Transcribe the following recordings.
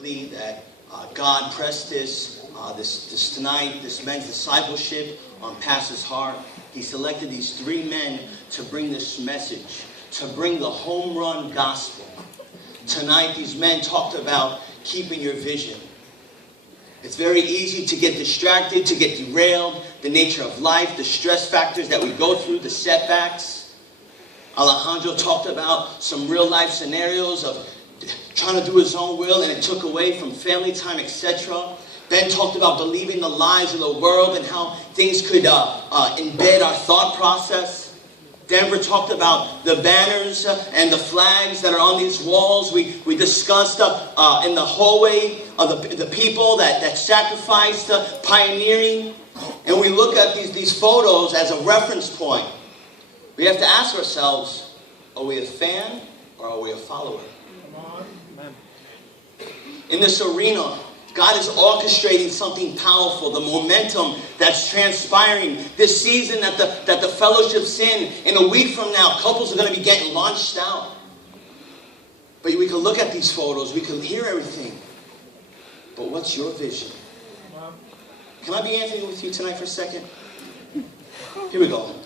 quickly that God pressed this tonight, this men's discipleship on Pastor's heart. He selected these three men to bring this message, to bring the home run gospel. Tonight, these men talked about keeping your vision. It's very easy to get distracted, to get derailed, the nature of life, the stress factors that we go through, the setbacks. Alejandro talked about some real life scenarios of trying to do his own will, and it took away from family time, etc. Ben talked about believing the lies of the world and how things could embed our thought process. Denver talked about the banners and the flags that are on these walls. We discussed in the hallway of the people that sacrificed, pioneering. And we look at these photos as a reference point. We have to ask ourselves, are we a fan or are we a follower? In this arena, God is orchestrating something powerful, the momentum that's transpiring. This season that the fellowship's in a week from now, couples are going to be getting launched out. But we can look at these photos, we can hear everything. But what's your vision? Can I be Anthony with you tonight for a second? Here we go.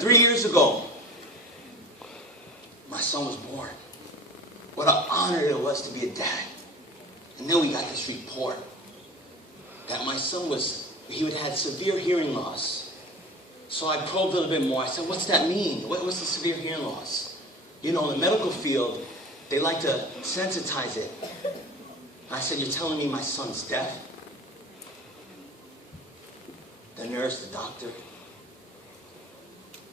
3 years ago, my son was born. What an honor it was to be a dad. And then we got this report that my son he would had severe hearing loss. So I probed a little bit more. I said, what's that mean? What's the severe hearing loss? You know, in the medical field, they like to sensitize it. I said, you're telling me my son's deaf? The nurse, the doctor.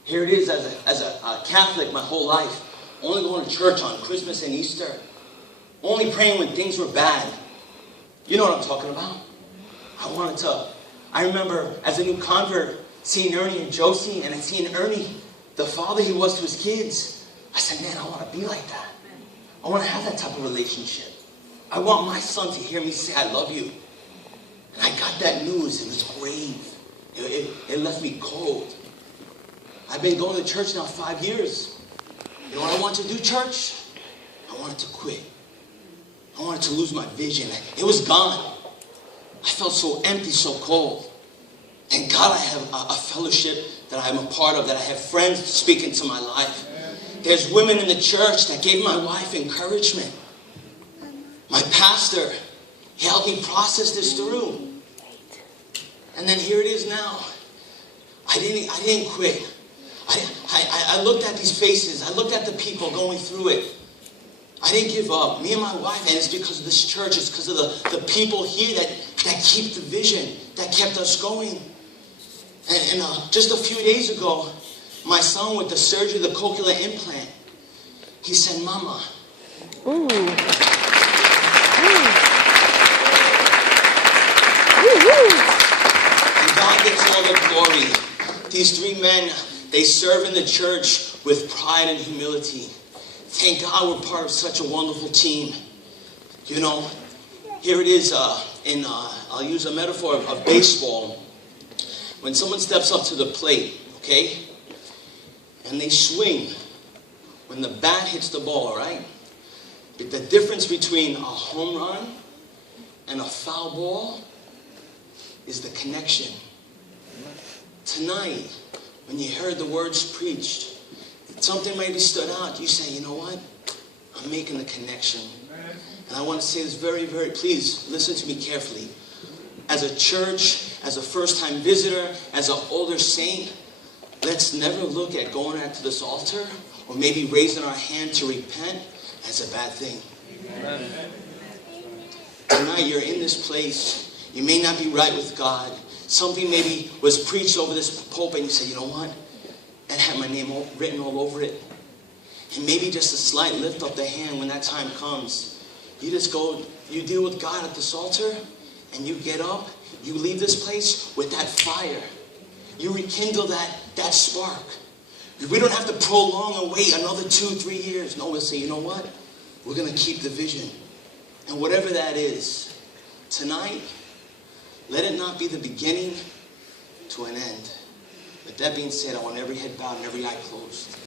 Here it is as a Catholic my whole life. Only going to church on Christmas and Easter. Only praying when things were bad. You know what I'm talking about. I remember as a new convert seeing Ernie and Josie, and I seeing Ernie, the father he was to his kids. I said, man, I want to be like that. I want to have that type of relationship. I want my son to hear me say, I love you. And I got that news. It was grave. It left me cold. I've been going to church now 5 years. You know what I wanted to do, church? I wanted to quit. I wanted to lose my vision. It was gone. I felt so empty, so cold. Thank God I have a fellowship that I'm a part of, that I have friends to speak into my life. There's women in the church that gave my wife encouragement. My pastor, he helped me process this through. And then here it is now. I didn't quit. I looked at these faces. I looked at the people going through it. I didn't give up. Me and my wife, and it's because of this church. It's because of the people here that keep the vision, that kept us going. And just a few days ago, my son with the surgery, the cochlear implant, he said, Mama. Ooh. And God gets all the glory. These three men, they serve in the church with pride and humility. Thank God we're part of such a wonderful team. You know, here it is I'll use a metaphor of baseball. When someone steps up to the plate, okay, and they swing, when the bat hits the ball, right? But the difference between a home run and a foul ball is the connection. Tonight, when you heard the words preached, something maybe stood out. You say, you know what? I'm making the connection. And I want to say this very, very, please listen to me carefully. As a church, as a first-time visitor, as an older saint, let's never look at going out to this altar or maybe raising our hand to repent as a bad thing. Amen. Tonight you're in this place. You may not be right with God. Something maybe was preached over this pulpit and you say, you know what? That had my name written all over it. And maybe just a slight lift of the hand when that time comes. You just go, you deal with God at this altar, and you get up, you leave this place with that fire. You rekindle that spark. We don't have to prolong and wait another 2-3 years. No, we'll say, you know what? We're going to keep the vision. And whatever that is, tonight, let it not be the beginning to an end. With that being said, I want every head bowed and every eye closed.